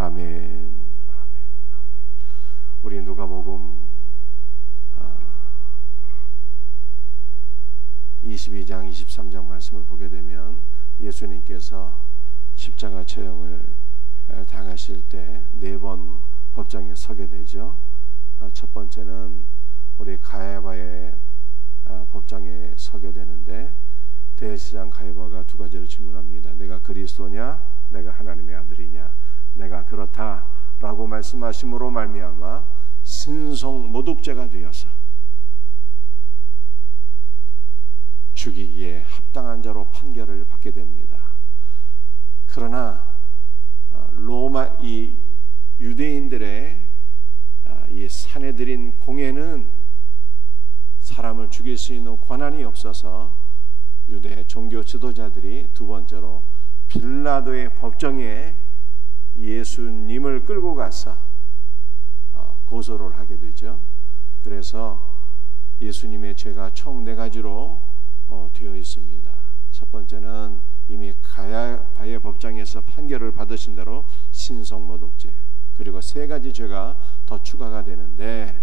아멘. 우리 누가복음 22장 23장 말씀을 보게 되면 예수님께서 십자가 처형을 당하실 때 4번 법정에 서게 되죠. 첫 번째는 우리 가야바의 법정에 서게 되는데, 대제사장 가야바가 2가지를 질문합니다. 내가 그리스도냐? 내가 하나님의 아들이냐? 내가 그렇다 라고 말씀하심으로 말미암아 신성 모독죄가 되어서 죽이기에 합당한 자로 판결을 받게 됩니다. 그러나 로마 이 유대인들의 이 사내들인 공회는 사람을 죽일 수 있는 권한이 없어서 유대 종교 지도자들이 2번째로 빌라도의 법정에 예수님을 끌고 가서 고소를 하게 되죠. 그래서 예수님의 죄가 총 4가지로 되어 있습니다. 첫 번째는 이미 가야바의 법정에서 판결을 받으신 대로 신성모독죄, 그리고 3가지 죄가 더 추가가 되는데,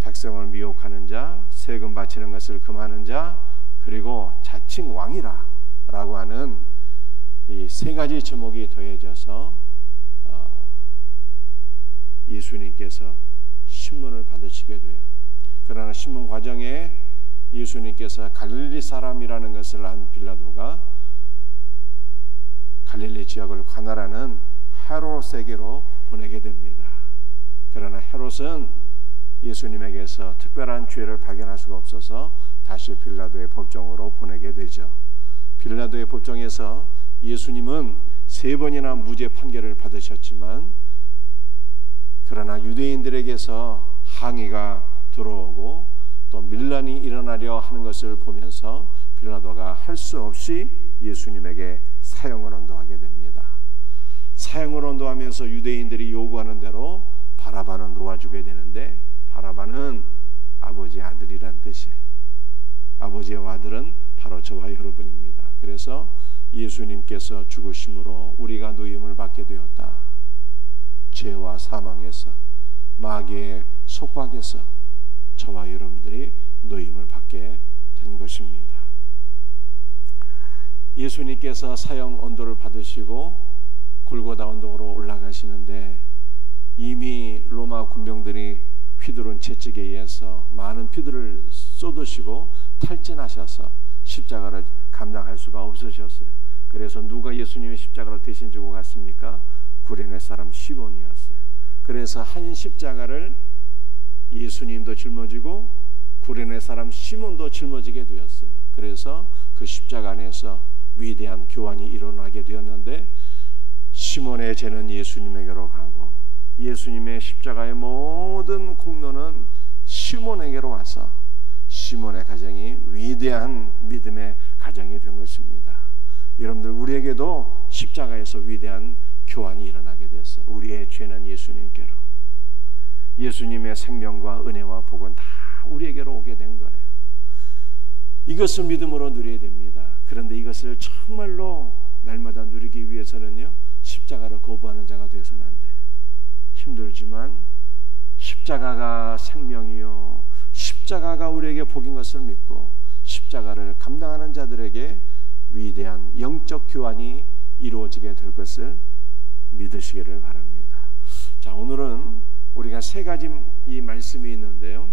백성을 미혹하는 자, 세금 바치는 것을 금하는 자, 그리고 자칭 왕이라 라고 하는 이 3가지 제목이 더해져서 예수님께서 신문을 받으시게 돼요. 그러나 신문 과정에 예수님께서 갈릴리 사람이라는 것을 안 빌라도가 갈릴리 지역을 관할하는 헤롯에게로 보내게 됩니다. 그러나 헤롯은 예수님에게서 특별한 죄를 발견할 수가 없어서 다시 빌라도의 법정으로 보내게 되죠. 빌라도의 법정에서 예수님은 3번이나 무죄 판결을 받으셨지만, 그러나 유대인들에게서 항의가 들어오고 또 밀란이 일어나려 하는 것을 보면서 빌라도가 할 수 없이 예수님에게 사형을 언도하게 됩니다. 사형을 언도하면서 유대인들이 요구하는 대로 바라바는 놓아주게 되는데, 바라바는 아버지의 아들이란 뜻이에요. 아버지의 아들은 바로 저와 여러분입니다. 그래서 예수님께서 죽으심으로 우리가 노임을 받게 되었다. 죄와 사망에서, 마귀의 속박에서 저와 여러분들이 노임을 받게 된 것입니다. 예수님께서 사형 언도를 받으시고 골고다 언덕으로 올라가시는데, 이미 로마 군병들이 휘두른 채찍에 의해서 많은 피들을 쏟으시고 탈진하셔서 십자가를 감당할 수가 없으셨어요. 그래서 누가 예수님의 십자가를 대신 지고 갔습니까? 구레네 사람 시몬이었어요. 그래서 한 십자가를 예수님도 짊어지고 구레네 사람 시몬도 짊어지게 되었어요. 그래서 그 십자가 안에서 위대한 교환이 일어나게 되었는데, 시몬의 죄는 예수님에게로 가고 예수님의 십자가의 모든 공로는 시몬에게로 와서 시몬의 가정이 위대한 믿음의 가정이 된 것입니다. 여러분들, 우리에게도 십자가에서 위대한 교환이 일어나게 됐어요. 우리의 죄는 예수님께로, 예수님의 생명과 은혜와 복은 다 우리에게로 오게 된 거예요. 이것을 믿음으로 누려야 됩니다. 그런데 이것을 정말로 날마다 누리기 위해서는요, 십자가를 거부하는 자가 되어서는 안 돼요. 힘들지만 십자가가 생명이요, 십자가가 우리에게 복인 것을 믿고 십자가를 감당하는 자들에게 위대한 영적 교환이 이루어지게 될 것을 믿으시기를 바랍니다. 자, 오늘은 우리가 3가지 이 말씀이 있는데요,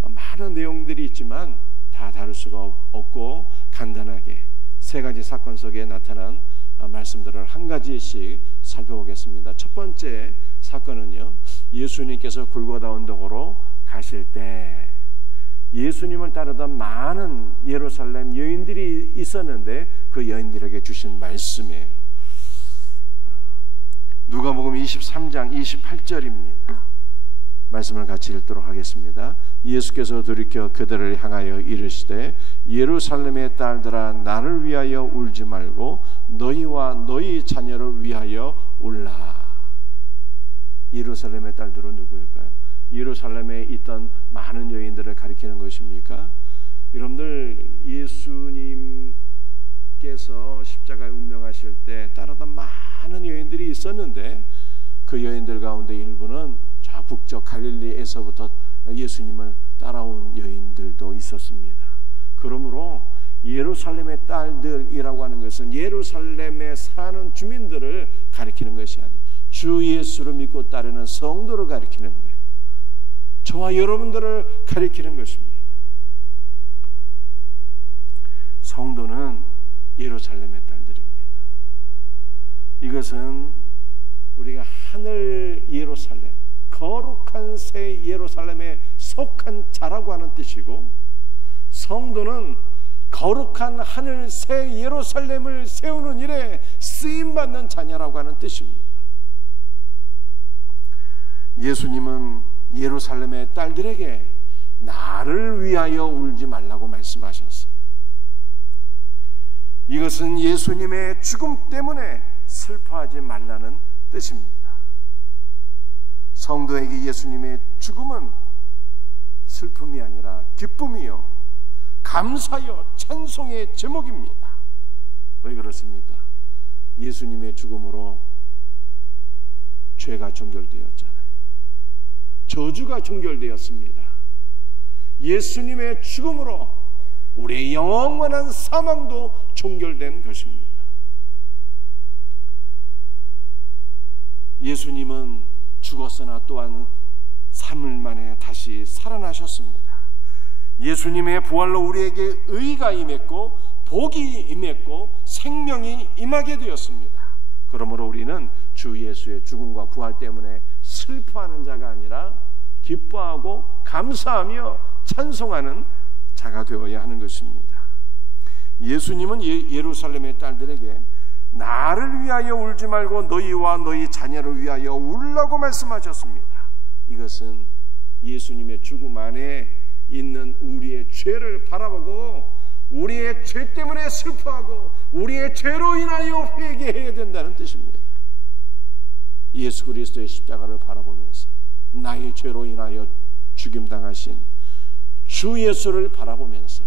많은 내용들이 있지만 다 다룰 수가 없고 간단하게 3가지 사건 속에 나타난 말씀들을 한 가지씩 살펴보겠습니다. 첫 번째 사건은요, 예수님께서 골고다 언덕으로 가실 때 예수님을 따르던 많은 예루살렘 여인들이 있었는데 그 여인들에게 주신 말씀이에요. 누가복음 23장 28절입니다. 말씀을 같이 읽도록 하겠습니다. 예수께서 돌이켜 그들을 향하여 이르시되, 예루살렘의 딸들아, 나를 위하여 울지 말고 너희와 너희 자녀를 위하여 울라. 예루살렘의 딸들은 누구일까요? 예루살렘에 있던 많은 여인들을 가리키는 것입니까? 여러분들, 예수님께서 십자가에 운명하실 때 따르던 많은 여인들이 있었는데 그 여인들 가운데 일부는 저 북쪽 갈릴리에서부터 예수님을 따라온 여인들도 있었습니다. 그러므로 예루살렘의 딸들이라고 하는 것은 예루살렘에 사는 주민들을 가리키는 것이 아니에요. 주 예수를 믿고 따르는 성도를 가리키는 거예요. 저와 여러분들을 가리키는 것입니다. 성도는 예루살렘의 딸들입니다. 이것은 우리가 하늘 예루살렘, 거룩한 새 예루살렘에 속한 자라고 하는 뜻이고, 성도는 거룩한 하늘 새 예루살렘을 세우는 일에 쓰임받는 자녀라고 하는 뜻입니다. 예수님은 예루살렘의 딸들에게 나를 위하여 울지 말라고 말씀하셨어요. 이것은 예수님의 죽음 때문에 슬퍼하지 말라는 뜻입니다. 성도에게 예수님의 죽음은 슬픔이 아니라 기쁨이요, 감사요, 찬송의 제목입니다. 왜 그렇습니까? 예수님의 죽음으로 죄가 종결되었잖아요. 저주가 종결되었습니다. 예수님의 죽음으로 우리의 영원한 사망도 종결된 것입니다. 예수님은 죽었으나 또한 3일 만에 다시 살아나셨습니다. 예수님의 부활로 우리에게 의가 임했고 복이 임했고 생명이 임하게 되었습니다. 그러므로 우리는 주 예수의 죽음과 부활 때문에 슬퍼하는 자가 아니라 기뻐하고 감사하며 찬송하는 자가 되어야 하는 것입니다. 예수님은 예루살렘의 딸들에게 나를 위하여 울지 말고 너희와 너희 자녀를 위하여 울라고 말씀하셨습니다. 이것은 예수님의 죽음 안에 있는 우리의 죄를 바라보고 우리의 죄 때문에 슬퍼하고 우리의 죄로 인하여 회개해야 된다는 뜻입니다. 예수 그리스도의 십자가를 바라보면서 나의 죄로 인하여 죽임당하신 주 예수를 바라보면서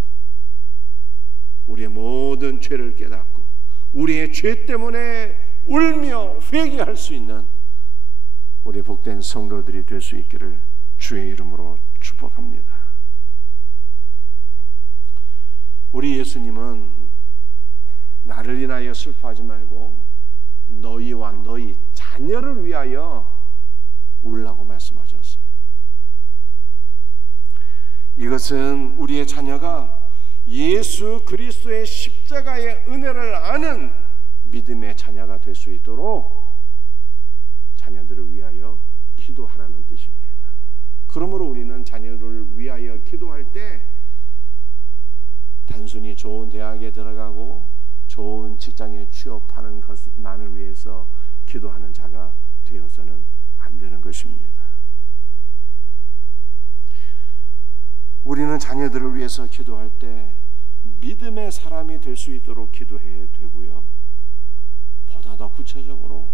우리의 모든 죄를 깨닫고 우리의 죄 때문에 울며 회개할 수 있는 우리 복된 성도들이 될 수 있기를 주의 이름으로 축복합니다. 우리 예수님은 나를 인하여 슬퍼하지 말고 너희와 너희 자녀를 위하여 울라고 말씀하셨어요. 이것은 우리의 자녀가 예수 그리스도의 십자가의 은혜를 아는 믿음의 자녀가 될 수 있도록 자녀들을 위하여 기도하라는 뜻입니다. 그러므로 우리는 자녀를 위하여 기도할 때 단순히 좋은 대학에 들어가고 좋은 직장에 취업하는 것만을 위해서 기도하는 자가 되어서는 안 되는 것입니다. 우리는 자녀들을 위해서 기도할 때 믿음의 사람이 될 수 있도록 기도해야 되고요, 보다 더 구체적으로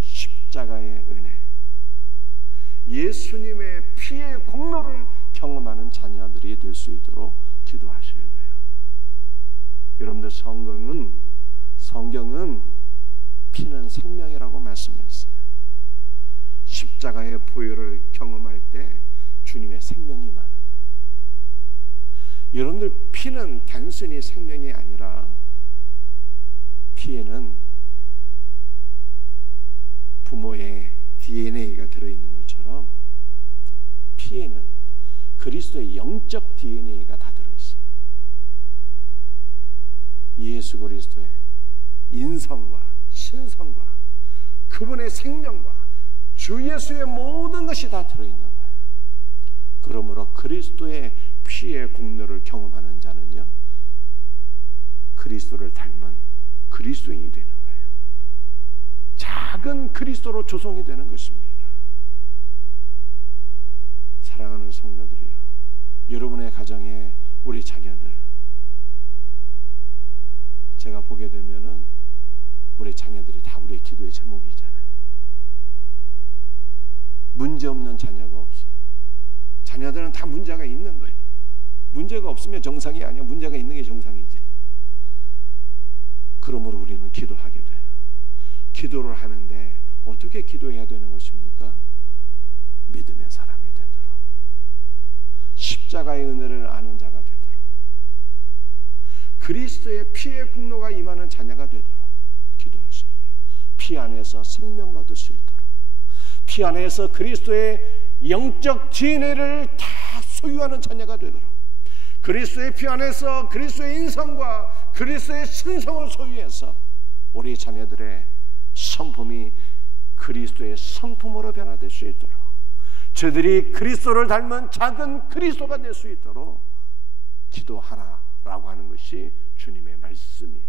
십자가의 은혜, 예수님의 피의 공로를 경험하는 자녀들이 될 수 있도록 기도하셔야 돼요. 여러분들, 성경은 피는 생명이라고 말씀했어요. 십자가의 보혈을 경험할 때 주님의 생명이 많은 거예요. 여러분들, 피는 단순히 생명이 아니라 피에는 부모의 DNA가 들어있는 것처럼 피에는 그리스도의 영적 DNA가 다 들어있어요. 예수 그리스도의 인성과 신성과 그분의 생명과 주 예수의 모든 것이 다 들어있는 거예요. 그러므로 그리스도의 피의 공로를 경험하는 자는요, 그리스도를 닮은 그리스도인이 되는 거예요. 작은 그리스도로 조성이 되는 것입니다. 사랑하는 성도들이요, 여러분의 가정에 우리 자녀들, 제가 보게 되면은 우리 자녀들이 다 우리의 기도의 제목이잖아요. 문제 없는 자녀가 없어요. 자녀들은 다 문제가 있는 거예요. 문제가 없으면 정상이 아니야. 문제가 있는 게 정상이지. 그러므로 우리는 기도하게 돼요. 기도를 하는데 어떻게 기도해야 되는 것입니까? 믿음의 사람이 되도록, 십자가의 은혜를 아는 자가 되도록, 그리스도의 피의 공로가 임하는 자녀가 되도록 기도하셔야 돼요. 피 안에서 생명을 얻을 수 있도록, 피 안에서 그리스도의 영적 DNA를 다 소유하는 자녀가 되도록, 그리스도의 피 안에서 그리스도의 인성과 그리스도의 신성을 소유해서 우리 자녀들의 성품이 그리스도의 성품으로 변화될 수 있도록, 저들이 그리스도를 닮은 작은 그리스도가 될 수 있도록 기도하라라고 하는 것이 주님의 말씀이에요.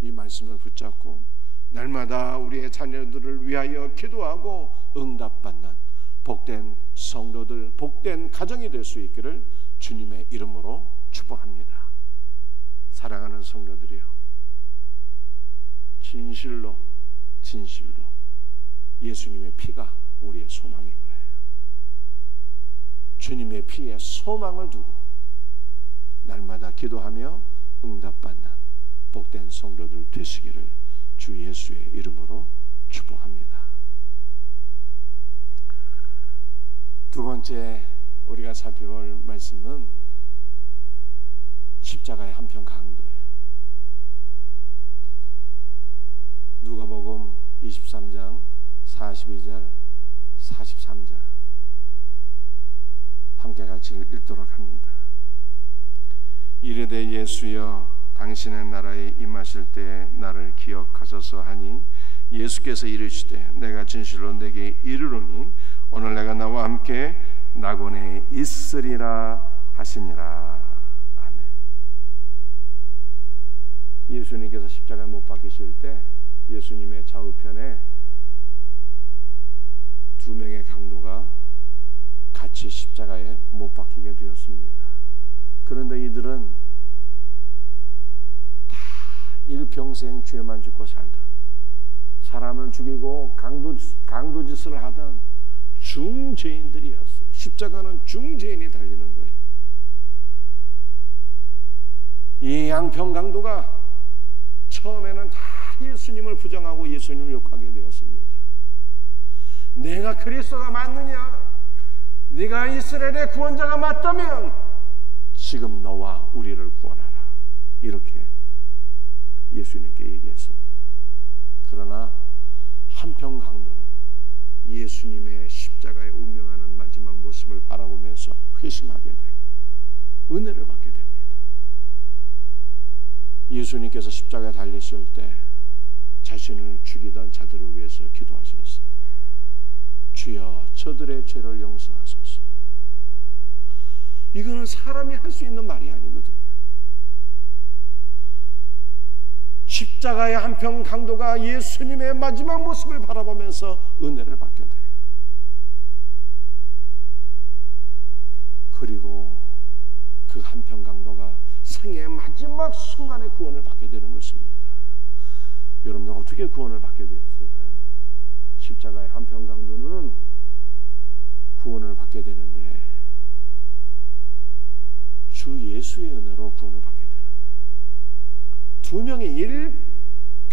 이 말씀을 붙잡고 날마다 우리의 자녀들을 위하여 기도하고 응답받는 복된 성도들, 복된 가정이 될 수 있기를 주님의 이름으로 축복합니다. 사랑하는 성도들이여, 진실로 예수님의 피가 우리의 소망인 거예요. 주님의 피에 소망을 두고 날마다 기도하며 응답받는 복된 성도들 되시기를 주 예수의 이름으로 축복합니다. 두 번째 우리가 살펴볼 말씀은 십자가의 한편 강도예요. 누가복음 23장 42절 43절 함께 같이 읽도록 합니다. 이르되 예수여 당신의 나라에 임하실 때에 나를 기억하소서 하니 예수께서 이르시되 내가 진실로 내게 이르노니 오늘 내가 나와 함께 낙원에 있으리라 하시니라. 아멘. 예수님께서 십자가에 못 박히실 때 예수님의 좌우편에 두 명의 강도가 같이 십자가에 못 박히게 되었습니다. 그런데 이들은 다 일평생 죄만 짓고 살던, 사람을 죽이고 강도짓을 하던 중죄인들이었어요. 십자가는 중죄인이 달리는 거예요. 이 양평 강도가 처음에는 다 예수님을 부정하고 예수님을 욕하게 되었습니다. 내가 그리스도가 맞느냐? 네가 이스라엘의 구원자가 맞다면 지금 너와 우리를 구원하라. 이렇게 예수님께 얘기했습니다. 그러나 한평 강도는 예수님의 십자가에 운명하는 마지막 모습을 바라보면서 회심하게 되고 은혜를 받게 됩니다. 예수님께서 십자가에 달리실 때 자신을 죽이던 자들을 위해서 기도하셨어요. 주여 저들의 죄를 용서하소서. 이거는 사람이 할 수 있는 말이 아니거든요. 십자가의 한평 강도가 예수님의 마지막 모습을 바라보면서 은혜를 받게 돼요. 그리고 그 한평 강도가 생의 마지막 순간에 구원을 받게 되는 것입니다. 여러분들 어떻게 구원을 받게 되었을까요? 십자가의 한평 강도는 구원을 받게 되는데 주 예수의 은혜로 구원을 받게 되는 거예요. 두 명이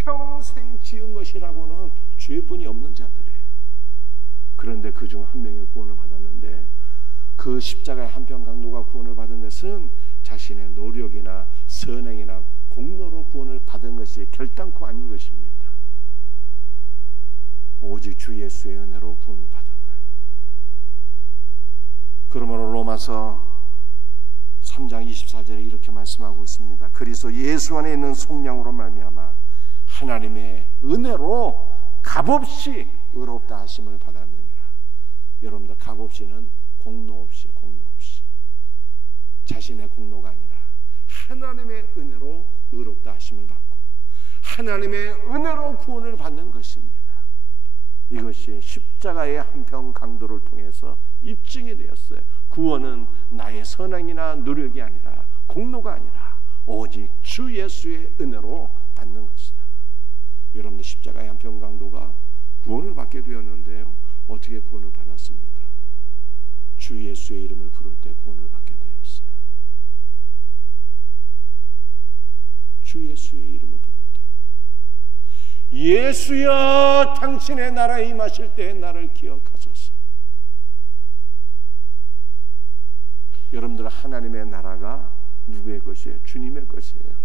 일평생 지은 것이라고는 죄뿐이 없는 자들이에요. 그런데 그 중 한 명이 구원을 받았는데 그 십자가의 한평 강도가 구원을 받은 것은 자신의 노력이나 선행이나 공로로 구원을 받은 것이 결단코 아닌 것입니다. 오직 주 예수의 은혜로 구원을 받은 거예요. 그러므로 로마서 3장 24절에 이렇게 말씀하고 있습니다. 그리스도 예수 안에 있는 속량으로 말미암아 하나님의 은혜로 값없이 의롭다 하심을 받았느니라. 여러분들 값없이는 공로 없이 자신의 공로가 아니라 하나님의 은혜로 의롭다 하심을 받고 하나님의 은혜로 구원을 받는 것입니다. 이것이 십자가의 한평 강도를 통해서 입증이 되었어요. 구원은 나의 선행이나 노력이 아니라 공로가 아니라 오직 주 예수의 은혜로 받는 것이다. 여러분들 십자가의 한평 강도가 구원을 받게 되었는데요. 어떻게 구원을 받았습니까? 주 예수의 이름을 부를 때 구원을 받게 되었어요. 주 예수의 이름을 부를 때 예수여 당신의 나라에 임하실 때 나를 기억하소서. 여러분들, 하나님의 나라가 누구의 것이에요? 주님의 것이에요.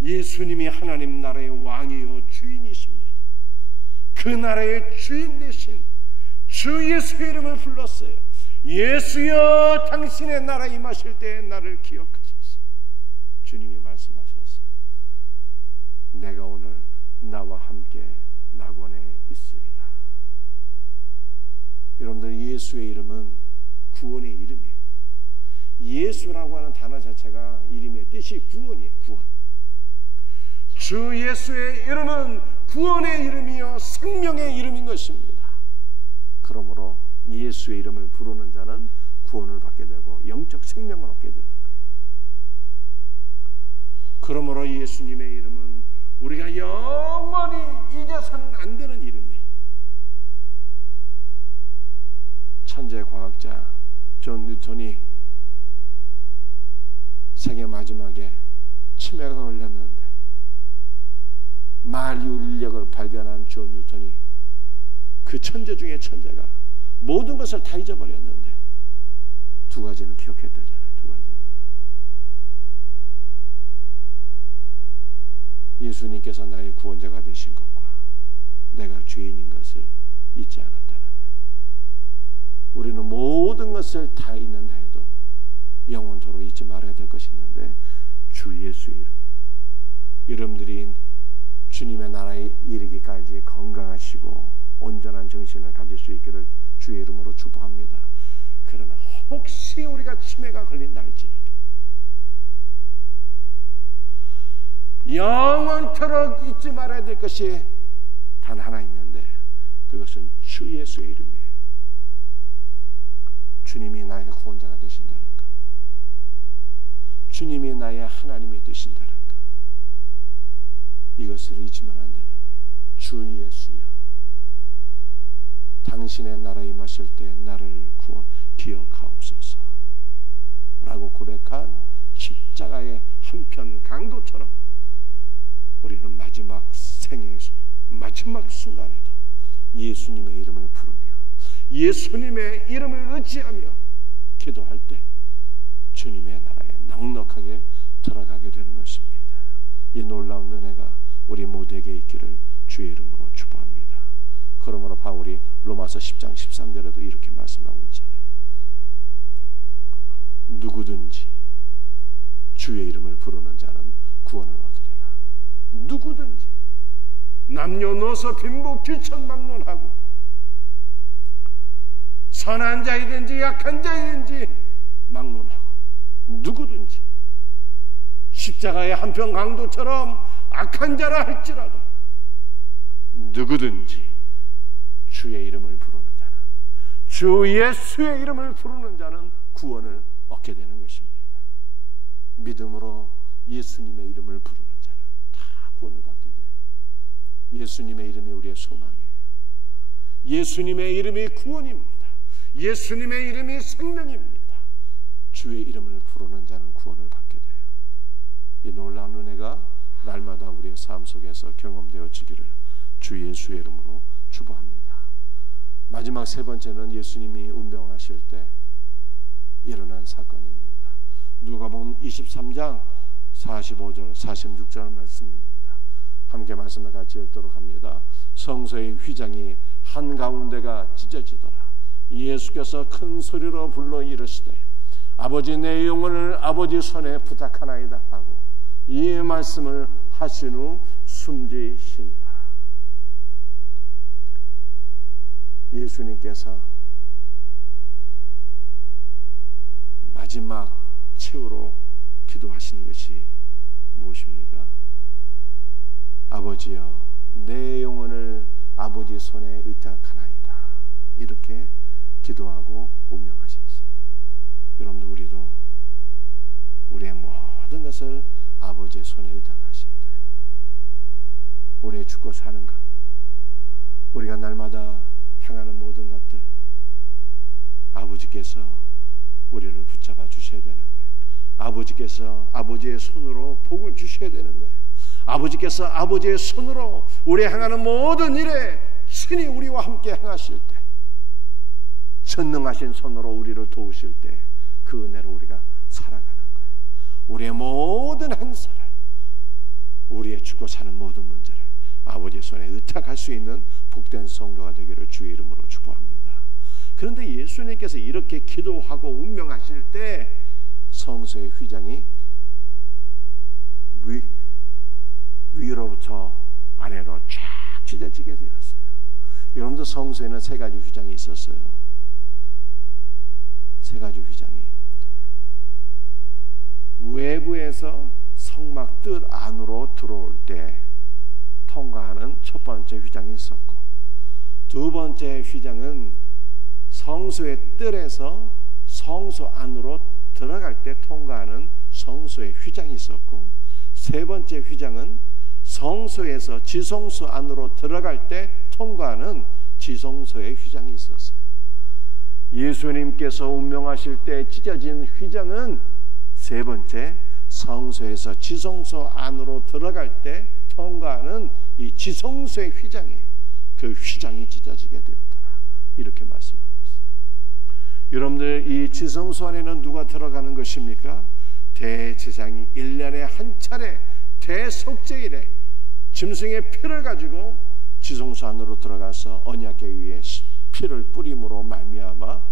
예수님이 하나님 나라의 왕이요 주인이십니다. 그 나라의 주인 되신 주 예수의 이름을 불렀어요. 예수여 당신의 나라에 임하실 때 나를 기억하소서. 주님이 말씀하셨어요. 내가 오늘 나와 함께 낙원에 있으리라. 여러분들, 예수의 이름은 구원의 이름이에요. 예수라고 하는 단어 자체가 이름의 뜻이 구원이에요. 구원. 주 예수의 이름은 구원의 이름이요 생명의 이름인 것입니다. 그러므로 예수의 이름을 부르는 자는 구원을 받게 되고 영적 생명을 얻게 되는 거예요. 그러므로 예수님의 이름은 우리가 영원히 잊어서는 안 되는 이름이에요. 천재 과학자 존 뉴턴이 생애 마지막에 치매가 걸렸는데 만유 인력을 발견한 존 뉴턴이 그 천재 중에 천재가 모든 것을 다 잊어버렸는데 두 가지는 기억했다잖아요. 두 가지는 예수님께서 나의 구원자가 되신 것과 내가 죄인인 것을 잊지 않았다는 거예요. 우리는 모든 것을 다 잊는다 해도 영원토록 잊지 말아야 될 것이 있는데 주 예수의 이름이에요. 여러분들이 주님의 나라에 이르기까지 건강하시고 온전한 정신을 가질 수 있기를 주의 이름으로 축복합니다. 그러나 혹시 우리가 치매가 걸린다 할지라도 영원토록 잊지 말아야 될 것이 단 하나 있는데 그것은 주 예수의 이름이에요. 주님이 나의 구원자가 되신다는 것, 주님이 나의 하나님이 되신다는 것, 이것을 잊으면 안 되는 거예요. 주 예수여 당신의 나라에 임하실 때 나를 기억하옵소서 라고 고백한 십자가의 한편 강도처럼 우리는 마지막 생의 마지막 순간에도 예수님의 이름을 부르며 예수님의 이름을 의지하며 기도할 때 주님의 나라에 넉넉하게 들어가게 되는 것입니다. 이 놀라운 은혜가 우리 모두에게 있기를 주의 이름으로 축복합니다. 그러므로 바울이 로마서 10장 13절에도 이렇게 말씀하고 있잖아요. 누구든지 주의 이름을 부르는 자는 구원을 얻으리라. 누구든지 남녀노소 빈부 귀천막론하고 선한 자이든지 약한 자이든지 막론하고 누구든지 십자가의 한편 강도처럼 악한 자라 할지라도 누구든지 주의 이름을 부르는 자는 주 예수의 이름을 부르는 자는 구원을 얻게 되는 것입니다. 믿음으로 예수님의 이름을 부르는 자는 다 구원을 받게 돼요. 예수님의 이름이 우리의 소망이에요. 예수님의 이름이 구원입니다. 예수님의 이름이 생명입니다. 주의 이름을 부르는 자는 구원을 받게 돼요. 이 놀라운 은혜가 날마다 우리의 삶 속에서 경험되어지기를 주 예수의 이름으로 축복합니다. 마지막 세 번째는 예수님이 운명하실 때 일어난 사건입니다. 누가복음 23장 45절 46절 말씀입니다. 함께 말씀을 같이 읽도록 합니다. 성소의 휘장이 한가운데가 찢어지더라. 예수께서 큰 소리로 불러 이르시되 아버지 내 영혼을 아버지 손에 부탁하나이다 하고 이 말씀을 하신 후 숨지시니라. 예수님께서 마지막 최후로 기도하시는 것이 무엇입니까? 아버지여 내 영혼을 아버지 손에 의탁하나이다. 이렇게 기도하고 운명하셨어요. 여러분들 우리도 우리의 모든 것을 아버지의 손에 의탁하셔야 돼요. 우리의 죽고 사는 것, 우리가 날마다 행하는 모든 것들 아버지께서 우리를 붙잡아 주셔야 되는 거예요. 아버지께서 아버지의 손으로 복을 주셔야 되는 거예요. 아버지께서 아버지의 손으로 우리 향하는 모든 일에 친히 우리와 함께 행하실 때, 전능하신 손으로 우리를 도우실 때 그 은혜로 우리가 살아가는 거예요. 우리의 모든 행사를, 우리의 죽고 사는 모든 문제를 아버지의 손에 의탁할 수 있는 복된 성도가 되기를 주의 이름으로 축복합니다. 그런데 예수님께서 이렇게 기도하고 운명하실 때 성소의 휘장이 위로부터 아래로 쫙 찢어지게 되었어요. 여러분들, 성소에는 세 가지 휘장이 있었어요. 세 가지 휘장이 외부에서 성막 뜰 안으로 들어올 때 통과하는 첫 번째 휘장이 있었고, 두 번째 휘장은 성소의 뜰에서 성소 안으로 들어갈 때 통과하는 성소의 휘장이 있었고, 세 번째 휘장은 성소에서 지성소 안으로 들어갈 때 통과하는 지성소의 휘장이 있었어요. 예수님께서 운명하실 때 찢어진 휘장은 세 번째, 성소에서 지성소 안으로 들어갈 때 통과하는 이 지성소의 휘장이에요. 그 휘장이 찢어지게 되었더라, 이렇게 말씀하고 있어요. 여러분들, 이 지성소 안에는 누가 들어가는 것입니까? 대제사장이 1년에 한 차례 대속죄일에 짐승의 피를 가지고 지성소 안으로 들어가서 언약궤 위에 피를 뿌림으로 말미암아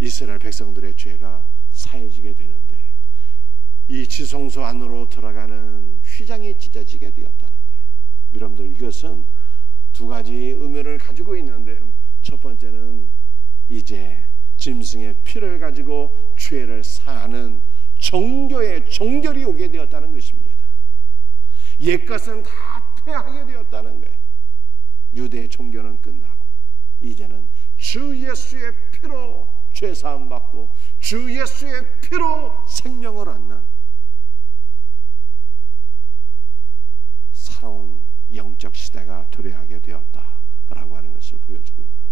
이스라엘 백성들의 죄가 사해지게 되는데, 이 지성소 안으로 들어가는 휘장이 찢어지게 되었다는 거예요. 여러분들, 이것은 두 가지 의미를 가지고 있는데요. 첫 번째는 이제 짐승의 피를 가지고 죄를 사하는 정교의 종결이 오게 되었다는 것입니다. 옛것은 다 폐하게 되었다는 거예요. 유대의 종교는 끝나고 이제는 주 예수의 피로 죄 사함 받고 주 예수의 피로 생명을 얻는 새로운 영적 시대가 도래하게 되었다라고 하는 것을 보여주고 있는 거예요.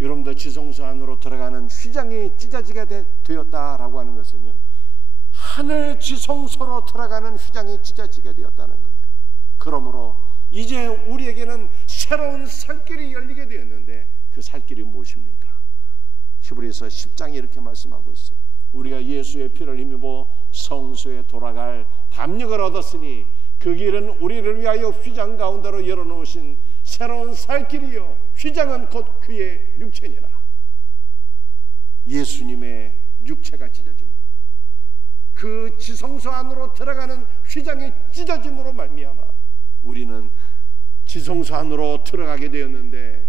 여러분들, 지성소 안으로 들어가는 휘장이 찢어지게 되었다라고 하는 것은요, 하늘 지성소로 들어가는 휘장이 찢어지게 되었다는 거예요. 그러므로 이제 우리에게는 새로운 살길이 열리게 되었는데, 그 살길이 무엇입니까? 히브리서 10장이 이렇게 말씀하고 있어요. 우리가 예수의 피를 힘입어 성소에 돌아갈 담력을 얻었으니 그 길은 우리를 위하여 휘장 가운데로 열어놓으신 새로운 살길이요, 휘장은 곧 그의 육체니라. 예수님의 육체가 찢어짐으로, 그 지성소 안으로 들어가는 휘장이 찢어짐으로 말미암아 우리는 지성소 안으로 들어가게 되었는데,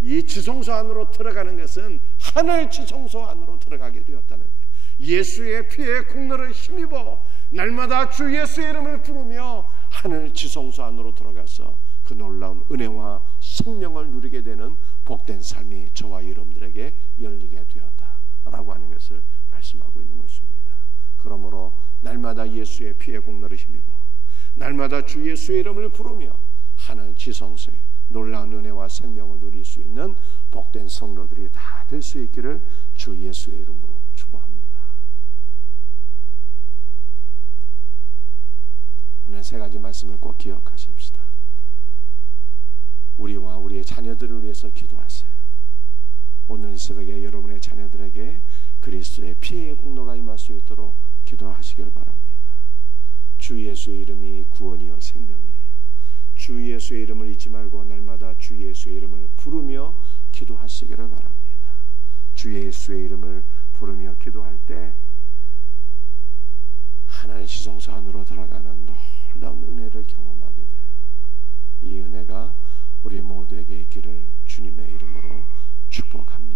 이 지성소 안으로 들어가는 것은 하늘 지성소 안으로 들어가게 되었다는 거예요. 예수의 피의 공로를 힘입어 날마다 주 예수의 이름을 부르며 하늘 지성소 안으로 들어가서 그 놀라운 은혜와 생명을 누리게 되는 복된 삶이 저와 여러분들에게 열리게 되었다라고 하는 것을 말씀하고 있는 것입니다. 그러므로 날마다 예수의 피의 공로를 힘입어 날마다 주 예수의 이름을 부르며 하늘 지성소에 놀라운 은혜와 생명을 누릴 수 있는 복된 성도들이 다 될 수 있기를 주 예수의 이름으로 축복합니다. 오늘 세 가지 말씀을 꼭 기억하십시다. 우리와 우리의 자녀들을 위해서 기도하세요. 오늘 이 새벽에 여러분의 자녀들에게 그리스도의 피의 공로가 임할 수 있도록 기도하시길 바랍니다. 주 예수의 이름이 구원이요 생명이에요. 주 예수의 이름을 잊지 말고 날마다 주 예수의 이름을 부르며 기도하시기를 바랍니다. 주 예수의 이름을 부르며 기도할 때 하늘 지성소 안으로 들어가는 놀라운 은혜를 경험하게 돼요. 이 은혜가 우리 모두에게 있기를 주님의 이름으로 축복합니다.